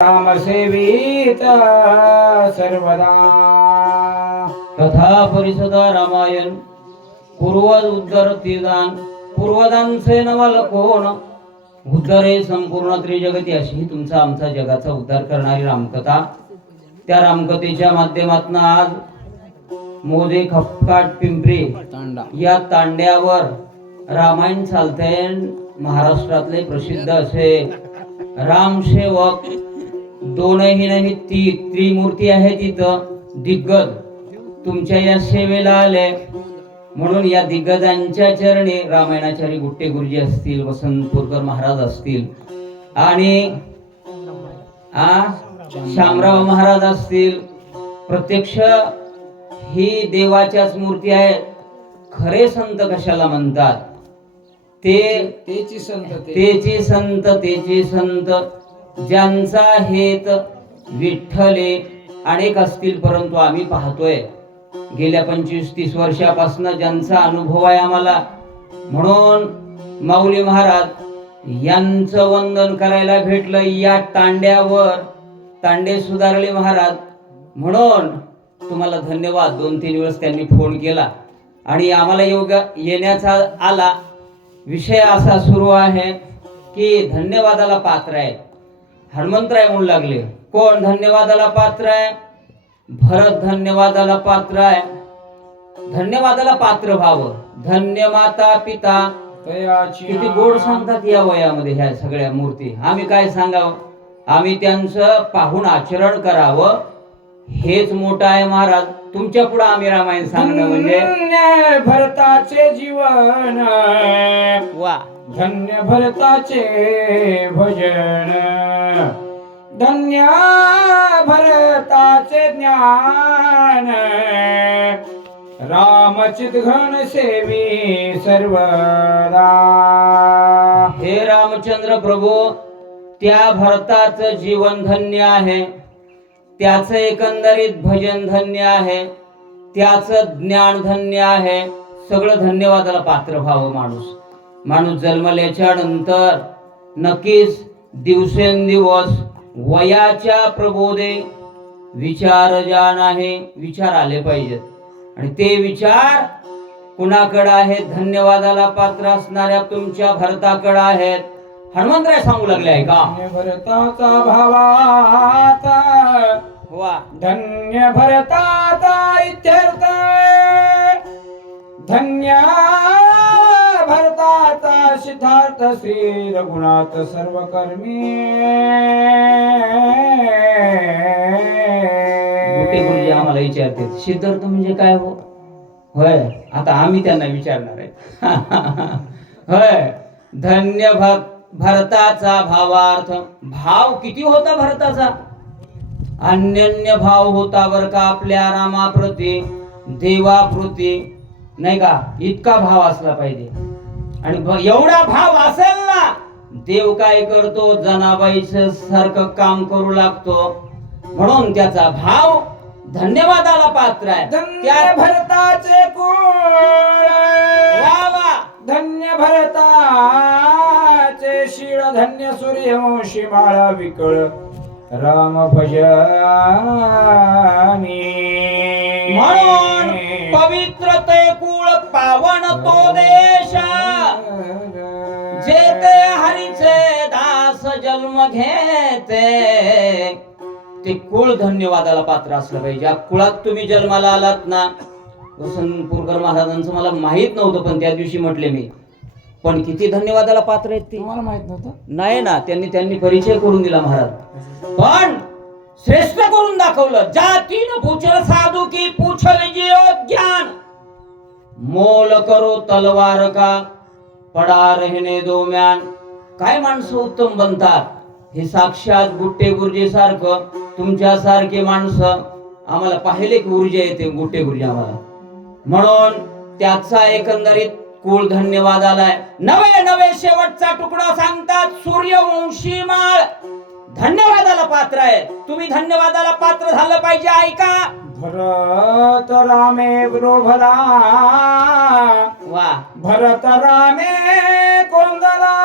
राम सेवित सर्वदा। कथा परिषद रामायण पूर्वज उद्धर तीदान पूर्वजांचे नवल कोण उद्धरे संपूर्ण त्रिजगती, अशी तुमचा आमचा जगाचा उद्धार करणारी रामकथा। त्या रामकथेच्या माध्यमातून आज मोजे खपकाट पिंपरी या तांड्यावर रामायण चालते। महाराष्ट्रातले प्रसिद्ध असे रामसेवक दोनही नाही त्रिमूर्ती आहे तिथं दिग्गज तुमच्या या सेवेला आले, म्हणून या दिग्गजांच्या चरणी रामायणाचार्य गुट्टे गुरुजी असतील, वसंतपूरकर महाराज असतील आणि शामराव महाराज असतील, प्रत्यक्ष ही देवाच्याच मूर्ती आहे। खरे संत कशाला म्हणतात? तेची संत ज्यांचा हेत विठ्ठले अनेक असतील, परंतु आम्ही पाहतोय गेल्या 25-30 वर्षापासून ज्यांचा अनुभव आहे आम्हाला, म्हणून माऊली महाराज यांचं वंदन करायला भेटलं या तांड्यावर। तांडे सुधारले महाराज, म्हणून तुम्हाला धन्यवाद। 2-3 वेळेस त्यांनी फोन केला आणि आम्हाला योग्य येण्याचा आला। विषय असा सुरू आहे की धन्यवादाला पात्र आहे। हनुमंतराय म्हणू लागले, कोण धन्यवादाला पात्र आहे? भरत धन्यवादाला पात्र आहे। धन्यवादाला पात्र व्हावं। धन्य माता पिता किती गोड सांगतात या वयामध्ये ह्या सगळ्या मूर्ती। आम्ही काय सांगावं? आम्ही त्यांचं पाहून आचरण करावं, हेच मोठं आहे महाराज। तुमच्या पुढे आम्ही रामायण सांगणं म्हणजे भरताचे जीवन वा, धन्य भरताचे भजन, धन्य भरताचे ज्ञान, रामचित घन सेवी सर्वदा। हे रामचंद्र प्रभू, त्या भरताचं जीवन धन्य आहे, त्याचं एकंदरीत भजन धन्य आहे, त्याचं ज्ञान धन्य आहे। सगळं धन्यवादाला पात्र व्हावं माणूस जन्मल्याच्या नंतर नक्कीच दिवसेंदिवस वयाच्या प्रबोधे विचार ज्ञान आहे, विचार आले पाहिजेत आणि ते विचार कुणाकडे आहेत? धन्यवादाला पात्र असणाऱ्या तुमच्या भरताकडे आहेत। हनुमंतराय सांगू लागले आहे का? भरताचा भावाचा वा, धन्य भरताचा इत्यर्थ, धन्य भरताचा सिद्धार्थ श्री रघुनाथ सर्व कर्मी। मोठे गुरुजी आम्हाला विचारते सिद्धार्थ म्हणजे काय हो? होय, आता आम्ही त्यांना विचारणार आहे। होय, धन्य भरताचा भावार्थ, भाव किती होता भरताचा? अनन्य भाव होता बर का आपल्या रामाप्रती, देवाप्रती, नाही का? इतका भाव असला पाहिजे। आणि एवढा भाव असेल ना, देव काय करतो? जनाबाईचं सारखं काम करू लागतो, म्हणून त्याचा भाव धन्यवादाला पात्र आहे। धन्य भरताचे कुळ, वा वा, धन्य भरताचे शीळ, धन्य सूर्यवंशी माळा विकळ, राम भजनी। म्हणून पवित्र ते कुळ, पावन तो देश, जेते हरीचे दास जन्म घेते। ते कुळ धन्यवादाला पात्र असलं पाहिजे। या कुळात तुम्ही जन्माला आलात ना, वसंतपूरकर महाराजांचं मला माहित नव्हतं, पण त्या दिवशी म्हटले मी, पण किती धन्यवादाला पात्र आहेत ते तुम्हाला माहित नव्हतं? नाही ना, त्यांनी परिचय करून दिला महाराज, पण श्रेष्ठ करून दाखवलं। जातीन पूछल साधू की पूछल जियो ज्ञान, मोल करो तलवार का पडा रहने दो म्यान। काय माणसं उत्तम बनतात, हे साक्षात गुट्टे गुरुजी सारखं तुमच्यासारखे माणसं आम्हाला पाहिले की ऊर्जा येते गुट्टे गुरुजी आम्हाला, म्हणून त्याचा एकंदरीत कुळ धन्यवाद आलाय। नवे नवे शेवटचा तुकडा सांगतात सूर्यवंशी माळ धन्यवादाला पात्र आहे। तुम्ही धन्यवादाला पात्र झालं पाहिजे। ऐका, भरत रामे ग्रोभला, वा, भरत रामे कोंदला,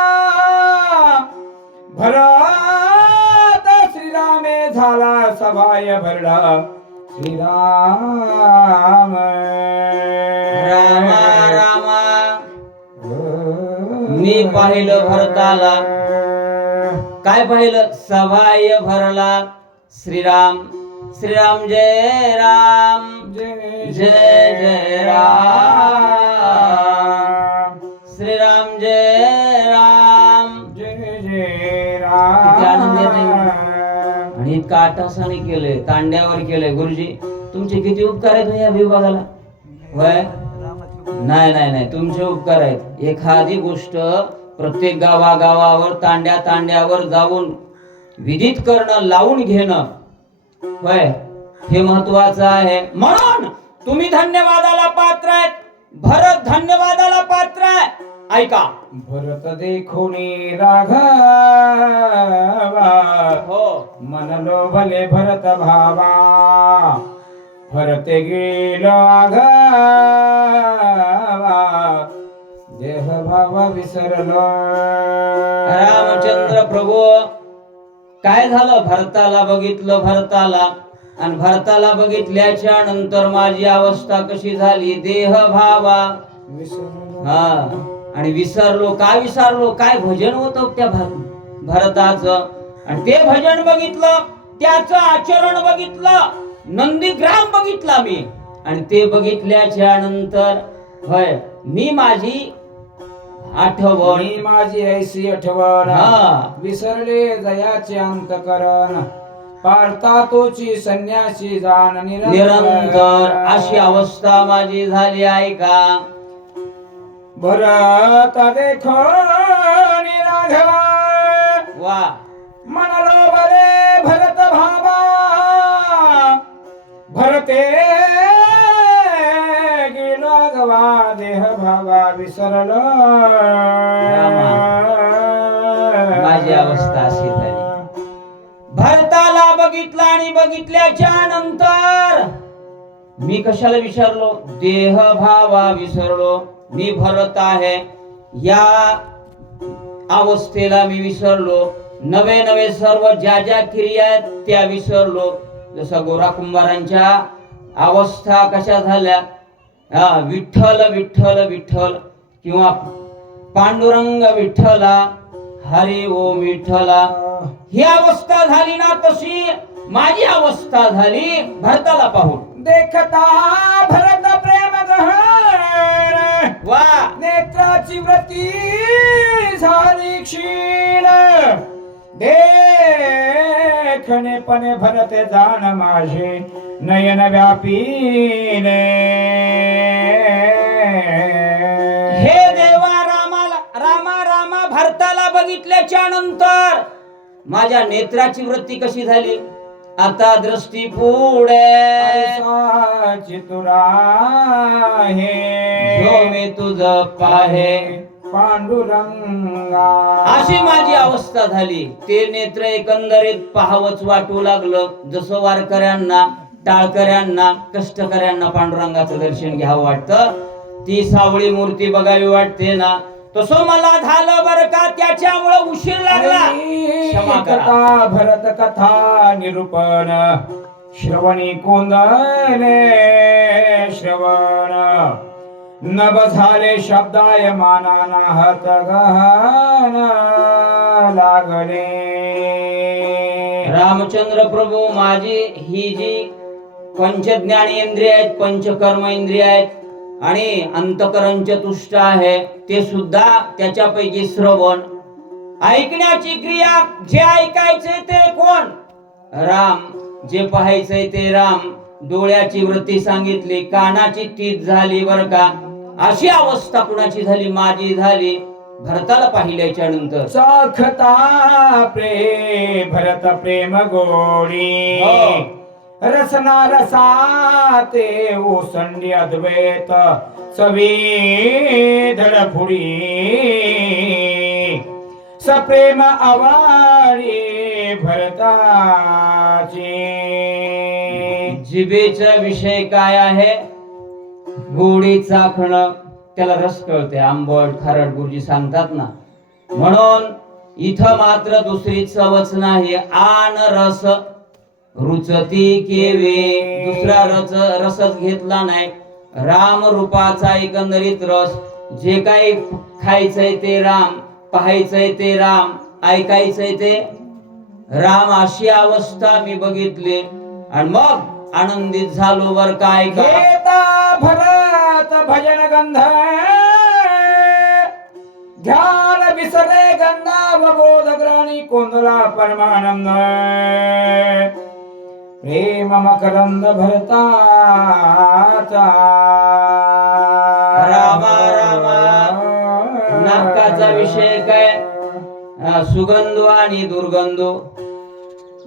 भरत श्रीराम सभाय भरला श्रीराम रामा रामा मी पाहिलं भरताला. काय पाहिलं? सभाय भरला श्रीराम. श्रीराम जय राम जय जय जय राम. श्रीराम जय राम. जय जय किती आनंद येतोय. राम. आणि इतका आटासाने केलंय, तांड्यावर केलंय. गुरुजी तुमचे किती उपकार आहेत हो या विभागाला? वय नाही नाही नाही, तुमचे उपकार आहेत. एखादी गोष्ट प्रत्येक गावागावावर तांड्या तांड्यावर जाऊन विदित करणं, लावून घेणं, होय, हे महत्वाचं आहे. म्हणून तुम्ही धन्यवादाला पात्र आहेत. भरत धन्यवादाला पात्र आहे. ऐका. भरत देखोनी राघवा हो, मन लोभले भरत भावा. भरत गेलो आघावा देह भावा विसरलो. रामचंद्र प्रभू काय झालं? भरताला बघितलं, भरताला, आणि भरताला बघितल्याच्या नंतर माझी अवस्था कशी झाली? देह भावा विसरलो. हा, आणि विसरलो. काय विसरलो? काय भजन होतं त्या भरताचं, आणि ते भजन बघितलं, त्याचं आचरण बघितलं, नंदीग्राम बघितला मी, आणि ते बघितल्याच्या नंतर होय मी माझी आठवण, मी माझी ऐसी आठवण हा. विसरले जयाचे अंतकरण. पारता तोची संन्यासी जाण निरंतर अशी अवस्था माझी झाली आहे का? भरत देखो राघवा वा, मन लोभले भरत भावा. भरते गेलो गवा देह भावा विसरलो. माझी अवस्था अशी झाली. भरताला बघितलं, आणि बघितल्याच्या नंतर मी कशाला विसरलो? देह भावा विसरलो. मी भरत आहे या अवस्थेला मी विसरलो. नवे नवे सर्व ज्या ज्या क्रिया आहेत त्या विसरलो. जसं गोरा कुंभारांच्या अवस्था कशा झाल्या? विठ्ठल विठ्ठल विठ्ठल, किंवा पांडुरंग विठ्ठला, हरी ओम विठ्ठला, ही अवस्था झाली ना, तशी माझी अवस्था झाली भरताला पाहून. देखता भरत प्रेम गहन वा, नेत्राची व्रती झाली क्षीण. देखणे पणे भरते जाण माझे नयन व्यापीने. हे देवा रामाला, रामा रामा भरताला बघितल्याच्या नंतर माझ्या नेत्राची वृत्ती कशी झाली? आता दृष्टी पुढे चितुरा हे जो मी तुझ पाहे पांडुरंगा. अशी माझी अवस्था झाली. ते नेत्र एकंदरीत पाहावंच वाटू लागलं. जसं वारकऱ्यांना, टाळकऱ्यांना, कष्टकऱ्यांना पांडुरंगाचं दर्शन घ्यावं वाटतं, ती सावळी मूर्ती बघावी वाटते ना, तसं मला झालं बरं का. त्याच्यामुळे उशीर लागला. क्षमा करा. कथा भरत कथा निरूपण श्रवणी कोंदले श्रवण. नभ झाले शब्दाय मानाना हात गहन लागले. रामचंद्र प्रभू माझी ही जी पंचज्ञानेंद्रिय आहेत, पंचकर्म इंद्रिय आहेत, आणि अंतकरण चतुष्ट आहे, ते सुद्धा त्याच्यापैकी श्रवण, ऐकण्याची क्रिया. जे ऐकायचे ते कोण? राम. जे पाहायचंय ते राम. डोळ्याची वृत्ती सांगितली, कानाची तीच झाली बरं का. अशी अवस्था कुणाची झाली? माझी झाली भरताला पाहिल्याच्या नंतर. साखता प्रेम भरत प्रेम गोडी. रसना रसाते ओसंडी अद्वैत सवी धडफुडी. सप्रेम आवाडी भरताची. जिभेचा विषय काय आहे? गोडी चाखणं, त्याला रस कळते. आंबट खारट गुरुजी सांगतात ना. म्हणून इथं मात्र दुसरी चवच नाही. आन रस. रुचती केवे. दुसरा रसच घेतला नाही. राम रूपाचा एकंदरीत रस. जे काही खायचंय ते राम, पाहायचंय ते राम, ऐकायचंय ते राम, अशी अवस्था मी बघितली आणि मग आनंदित झालो. वर काय का घेता भरत भजन गंध, ध्यान विसरे गंधा बोध ग्राणी कोंदला परमानंद. प्रेम मकरंद भरताचा, रामा रामा. नाकाचा विषय काय? सुगंध आणि दुर्गंध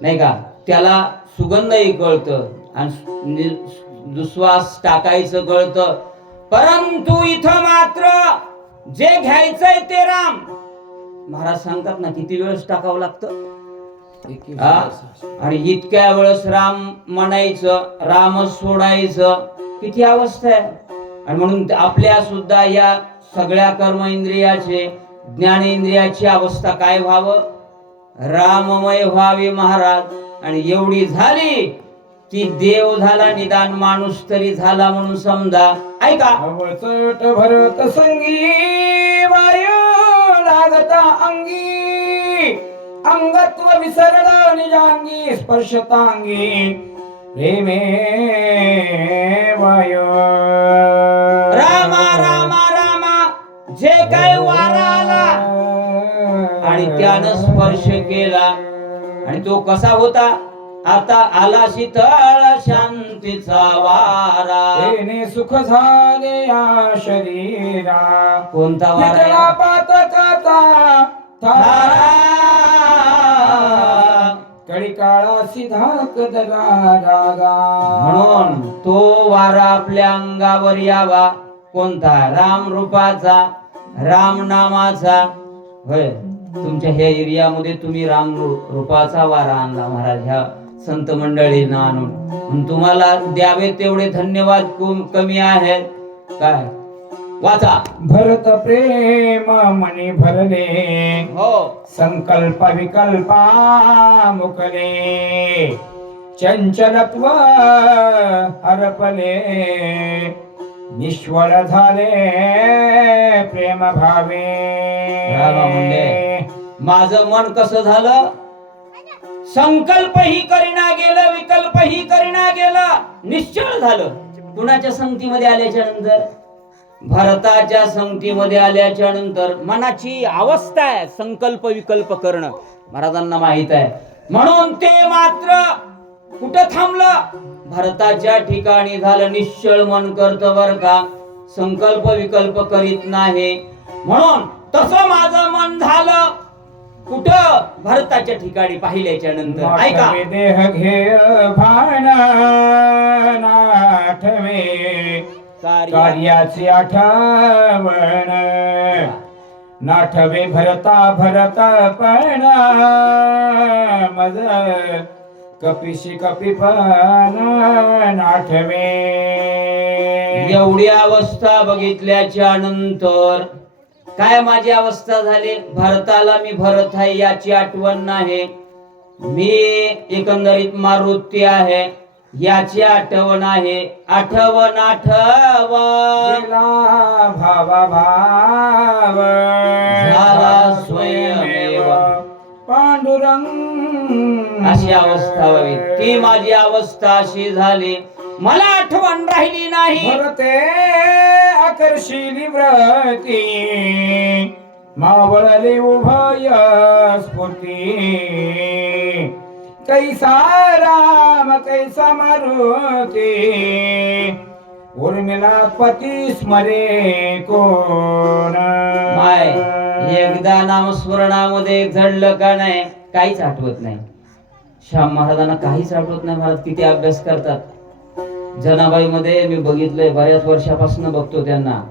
नाही का, त्याला सुगंधही कळतं आणि दुश्वास टाकायचं कळतं. परंतु इथं मात्र जे घ्यायचंय ते राम. महाराज सांगतात ना किती वेळेस टाकावं लागतं. आणि इतक्या वेळेस राम म्हणायचं, राम सोडायचं, किती अवस्था आहे. आणि म्हणून आपल्या सुद्धा या सगळ्या कर्म इंद्रियाचे, ज्ञानेंद्रियाची अवस्था काय व्हावं? राममय व्हावी महाराज. आणि एवढी झाली की देव झाला, निदान माणूस तरी झाला म्हणून समजा. ऐका, अवचट भरत संगी वायू लागता अंगी, अंगत्व विसरला निजांगी स्पर्शतांगी प्रेमे वायू. रामा रामा रामा. जे काय वारा आला आणि त्यानं स्पर्श केला आणि तो कसा होता? आता आला शीतळ शांतीचा वारा. तेने सुख झाले या शरीरा. कोणता वारा? विठला पातकाचा थारा, कळी काळा सिधा कदरा रागा. म्हणून तो वारा आपल्या अंगावर यावा. कोणता? राम रूपाचा, राम नामाचा. होय, तुमच्या ह्या एरियामध्ये तुम्ही राम रूपाचा वारा आणला महाराज, ह्या संत मंडळींना आणून. म्हणून तुम्हाला द्यावे तेवढे धन्यवाद कमी आहेत. काय वाचा. भरत प्रेम मनी भरले, हो, संकल्प विकल्पा मुकले, चंचलत्व हरपले, निष्वळ झाले प्रेम भावे. रामा म्हणले, माझं मन कसं झालं? संकल्पही करीना गेलं, विकल्पही करीना गेलं, निश्चळ झालं. कुणाच्या संगतीमध्ये आल्याच्या नंतर? भरताच्या संगतीमध्ये आल्याच्या नंतर मनाची अवस्था आहे संकल्प विकल्प करणं. महाराजांना माहित आहे. म्हणून ते मात्र कुठं थांबलं? भरताच्या ठिकाणी झालं. निश्चळ मन करतं बर का, संकल्प विकल्प करीत नाही. म्हणून तसं माझं मन झालं कुठं? भरताच्या ठिकाणी पाहिल्याच्या नंतर. ऐका, देह घे भान नाठवे, कार्याची आठवण नाठवे भरता भरतपण, मज कपिशी कपिपण नाठवे. एवढी अवस्था बघितल्याच्या नंतर काय माझी अवस्था झाली? भरताला मी भरत आहे याची आठवण नाही, मी एकंदरीत मारुती आहे याची आठवण आहे. आठवण आठवण भावा भाव झाला स्वयमेव पांडुरंग. अशी अवस्था व्हावी. ती माझी अवस्था अशी झाली, मला आठवण राहिली नाही. भरते आकर्षिली व्रती, मावळले उभय स्फूर्ती, कैसा राम कैसा मारुती, उर्मिला पती स्मरे कोण. माय एकदा नामस्मरणामध्ये झडलं का नाही, काहीच आठवत नाही. श्याम महाराजांना काहीच आठवत नाही. महाराज किती अभ्यास करतात. जनाबाई मध्ये मी बघितलंय, बऱ्याच वर्षापासून बघतो त्यांना.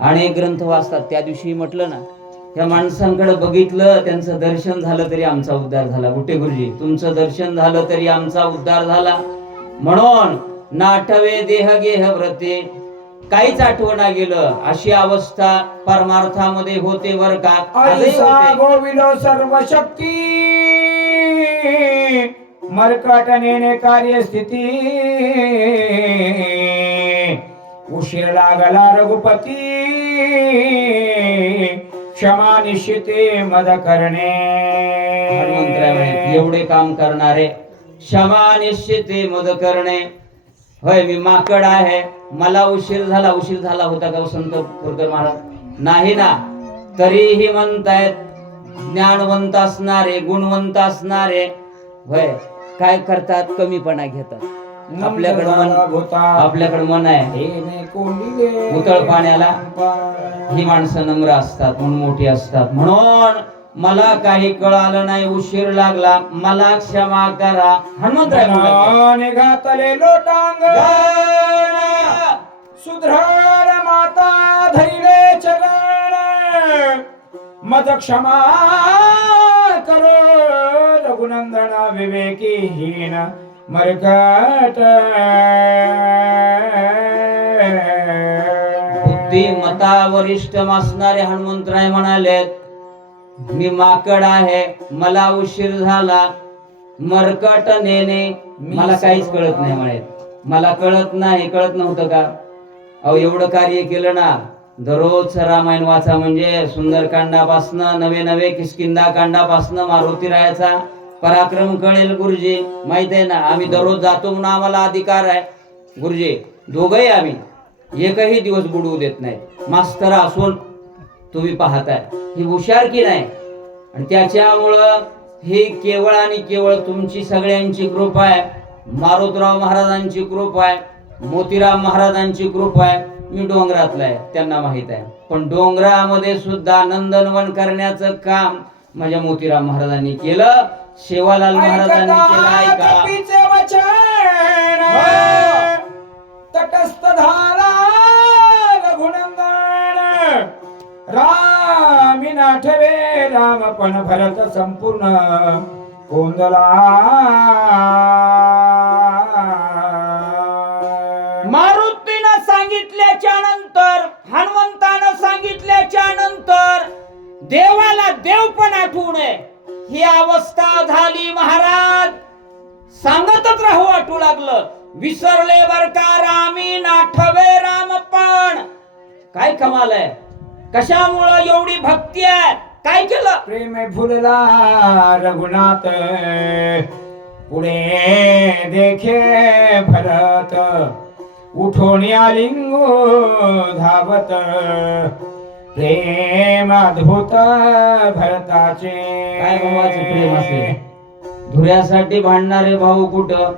अनेक ग्रंथ वाचतात. त्या दिवशी म्हटलं ना, त्या माणसांकडे बघितलं, त्यांचं दर्शन झालं तरी आमचा उद्धार झाला. बुट्टे गुरुजी, तुमचं दर्शन झालं तरी आमचा उद्धार झाला. म्हणून नाठवे देह गेह व्रते, काहीच आठवणा गेलं. अशी अवस्था परमार्थामध्ये होते बर का. ऐसा गोविलो सर्व शक्ती, मरकट नेणे कार्यस्थिती उशीर लागला रघुपती क्षमा निश्चिते मद करणे. हनुमंतराय म्हणे, एवढे काम करणारे क्षमा निश्चिते मद करणे. होय, मी माकड आहे, मला उशीर झाला होता का संत पुरकर महाराज? नाही ना. तरीही म्हणतायत ज्ञानवंत असणारे, गुणवंत असणारे होय काय करतात, कमीपणा घेतात. आपल्याकडे मन आहे उतळ पाण्याला. ही माणसं नम्र असतात म्हणून मोठी असतात. म्हणून मला काही कळालं नाही, उशीर लागला, मला क्षमा करा. हनुमंतराय घातले लोटांग सुधरण माता धैले चरण मद क्षमा करो रघुनंदन विवेकीहीन मरकट. बुद्धिमत्ता वरिष्ठ असणारे हनुमंतराय म्हणाले, मी माकड आहे, मला उशीर झाला, मरकट नेणे मला काहीच कळत नाही म्हणे. मला कळत नव्हतं का? अहो एवढं कार्य केलं ना, दररोज रामायण वाचा म्हणजे सुंदरकांडापासनं नवे किष्किंधा कांडापासनं मारुती रायाचा पराक्रम कळेल. गुरुजी माहित आहे ना, आम्ही दररोज जातो म्हणून आम्हाला अधिकार आहे. गुरुजी दोघंही आम्ही एकही दिवस बुडवू देत नाही. मास्तर असून तुम्ही पाहताय ही हुशारकी नाही. आणि त्याच्यामुळं हे केवळ आणि केवळ तुमची सगळ्यांची कृपा आहे. मारुतराव महाराजांची कृपा आहे, मोतीराम महाराजांची कृपा आहे. मी डोंगरातला आहे, त्यांना माहित आहे. पण डोंगरामध्ये सुद्धा नंदनवन करण्याचं काम माझ्या मोतीराम महाराजांनी केलं, शेवालाल महाराजांनी केलं. तटस्थ झाला रघुनंदन रामी नाठवे रामपण भरत संपूर्ण कोंदला. मारुतीनं सांगितल्याच्या नंतर, हनुमंतानं सांगितल्याच्या नंतर देवाला देव पण आठवू नये ही अवस्था झाली. महाराज सांगतच राहू वाटू लागलं, विसरले बर का रामी नाठवे रामपण. काय कमाल आहे, कशामुळं एवढी भक्ती आहे, काय केलं? प्रेम फुलला रघुनाथ पुढे देखे भरत उठोन आलिंगो धावत प्रेम अद्भुत भरताचे. काय भावाचे प्रेम असेल. धुऱ्यासाठी भांडणारे भाऊ कुठं,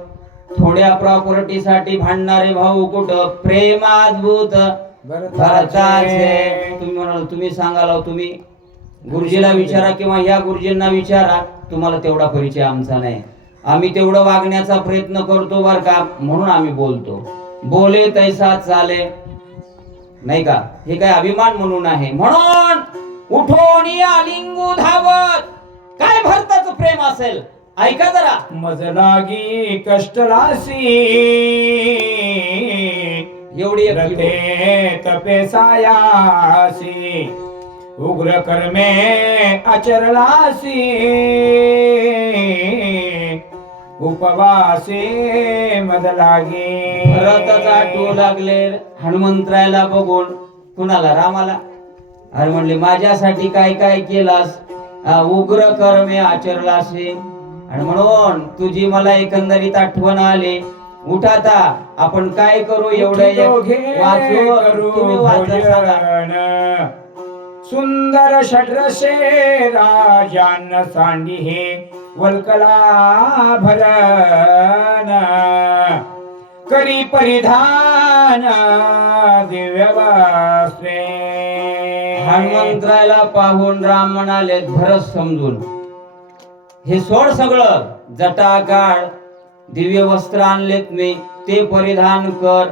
थोड्या प्रॉपर्टीसाठी भांडणारे भाऊ कुठं, प्रेम अद्भुत भरताचे. तुम्ही म्हणाल, तुम्ही सांगाल, तुम्ही गुरुजीला विचारा किंवा ह्या गुरुजींना विचारा, तुम्हाला तेवढा परिचय आमचा नाही. आम्ही तेवढं वागण्याचा प्रयत्न करतो बर का, म्हणून आम्ही बोलतो. बोले तैसा चाले, नाही का? हे काय अभिमान म्हणून आहे. म्हणून उठून आलिंगू धावत. काय भरताचं प्रेम असेल ऐका जरा. मज लागी कष्ट राशी एवढी तपे सायासी उग्र कर्मे आचरलासी उपवासे मद लागे. भरताचा आठवू लागले हनुमंतरायला बघून. कुणाला? रामाला. अरे म्हणले, माझ्यासाठी काय काय केलास, उग्र कर्मे आचरलासी. आणि म्हणून तुझी मला एकंदरीत आठवण आली. उठ आता, आपण काय करू, एवढं वाचू, तुम्ही वाचा सांगा. सुंदर षड्रशे राजान सांडी हे वल्कला भरण करी परिधान दिव्य वस्त्रे. हनुमंतरायला पाहून राम म्हणाले, भरत समजून, हे सोड सगळं, जटा काढ, दिव्य वस्त्र आणलेत मी, ते परिधान कर,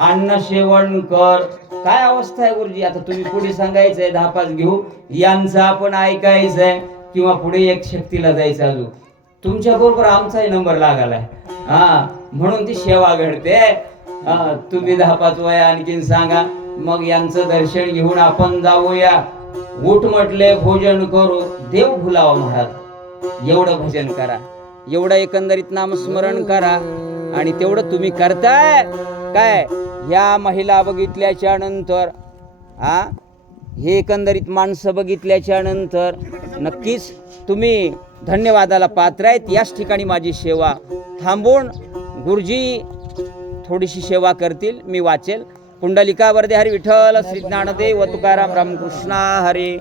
अन्न सेवन कर. काय अवस्था आहे गुरुजी. आता तुम्ही पुढे सांगायचंय, 10-5 घेऊ, यांचं आपण ऐकायचंय किंवा पुढे एक शक्तीला जायचं. अजून तुमच्या बरोबर आमचाही नंबर लागलाय. म्हणून ती सेवा घडते. तुम्ही 10-5 वया आणखीन सांगा, मग यांचं दर्शन घेऊन आपण जाऊया. उठ म्हटले भोजन करू, देव भुलावा महाराज, एवढं भजन करा. एवढं एकंदरीत नामस्मरण करा. आणि तेवढं तुम्ही करताय काय? ह्या महिला बघितल्याच्या नंतर हे एकंदरीत माणसं बघितल्याच्या नंतर नक्कीच तुम्ही धन्यवादाला पात्र आहेत. याच ठिकाणी माझी सेवा थांबून गुरुजी थोडीशी सेवा करतील, मी वाचेल. पुंडलिका वरदे हरी विठ्ठल, श्री ज्ञानदेव तुकाराम रामकृष्ण हरी.